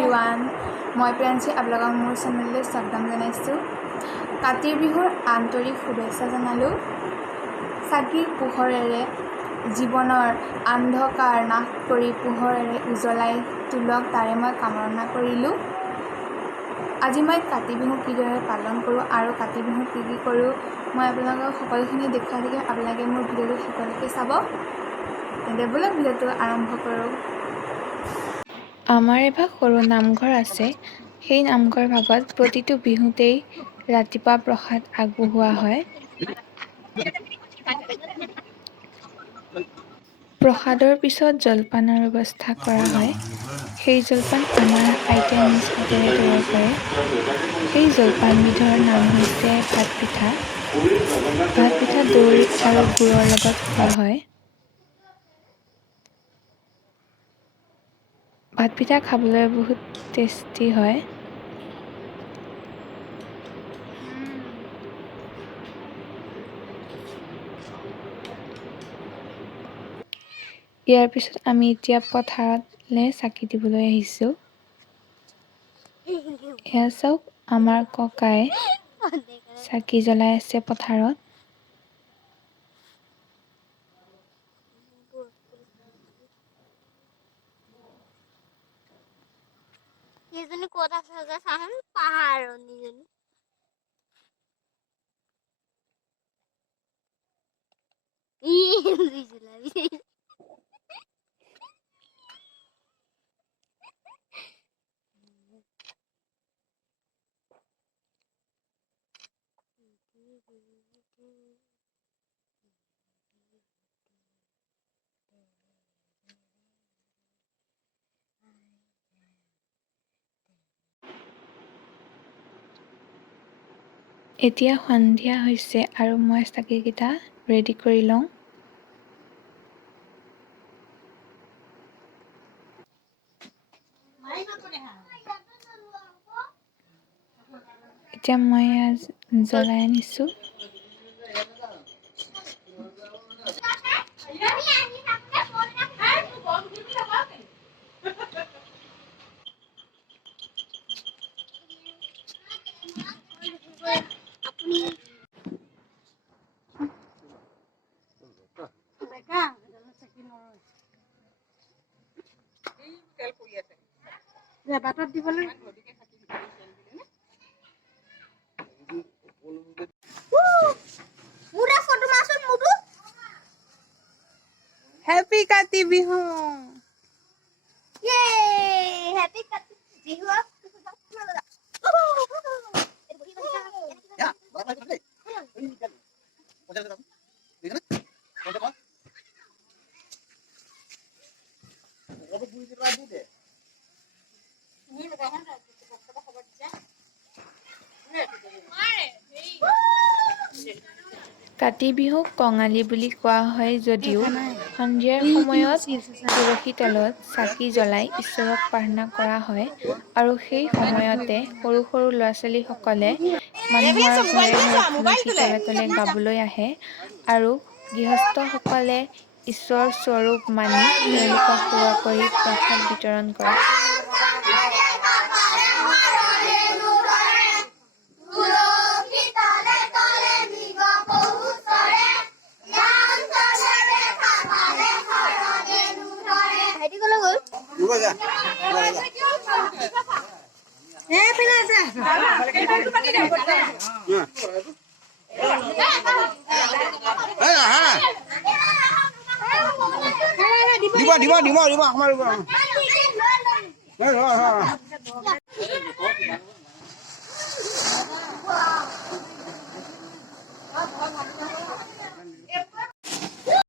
Everyone, মই প্ৰিয়াঞ্চী আপোনালোকক মোৰ চেনেললৈ স্বাগতম জনাইছোঁ। কাতিৰ বিহুৰ আন্তৰিক শুভেচ্ছা জনালোঁ। চাকিৰ পোহৰেৰে জীৱনৰ অন্ধকাৰ নাশ কৰি পোহৰেৰে উজ্বলাই তোলক তাৰে মই কামনা কৰিলোঁ। আজি মই কাতি বিহু কিদৰে পালন কৰোঁ আৰু কাতি বিহুত কি কৰোঁ মই আপোনালোকক সকলোখিনি দেখুৱাই থাকিম। আপোনালোকে মোৰ ভিডিঅ'টো শেষলৈকে চাব। তেন্তে ব'লক ভিডিঅ'টো আৰম্ভ কৰোঁ। আমাৰ এভাগ সৰু নামঘৰ আছে। সেই নামঘৰ ভাগত প্ৰতিটো বিহুতেই ৰাতিপুৱা প্ৰসাদ আগবঢ়োৱা হয়। প্ৰসাদৰ পিছত জলপানৰ ব্যৱস্থা কৰা হয়। সেই জলপান আমাৰ আইতাই নিজ হাতেৰে তৈয়াৰ কৰে। সেই জলপানবিধৰ নাম হৈছে ভাত পিঠা। ভাত পিঠা দৈ আৰু গুড়ৰ লগত খোৱা হয়। ভাত পিঠা খাবলৈ বহুত টেষ্টি হয়। ইয়াৰ পিছত আমি এতিয়া পথাৰলৈ চাকি দিবলৈ আহিছোঁ। এয়া চাওক, আমাৰ ককাই চাকি জ্বলাই আছে পথাৰত। এইজনী ক'ত আছে যে চাচোন, পাহাৰণীজনী। এতিয়া সন্ধিয়া হৈছে আৰু মই চাকিকেইটা ৰেডি কৰি লওঁ। এতিয়া মই জ্বলাই আনিছোঁ। বাটত দিবলৈ হেপী কাতি বিহু। হেপী কাতি বিহু। কাতি বিহুক কঙালী বুলি কোৱা হয় যদিও সন্ধিয়াৰ সময়ত তুলসী তলত চাকি জ্বলাই ঈশ্বৰক প্ৰাৰ্থনা কৰা হয় আৰু সেই সময়তে সৰু সৰু ল'ৰা-ছোৱালীসকলে মানুহৰ ঘৰে ঘৰে তুলসী তলে তলে গাবলৈ আহে আৰু গৃহস্থসকলে ঈশ্বৰৰ স্বৰূপ মানি তেওঁলোকক সেৱা কৰি প্ৰসাদ বিতৰণ কৰে। দিব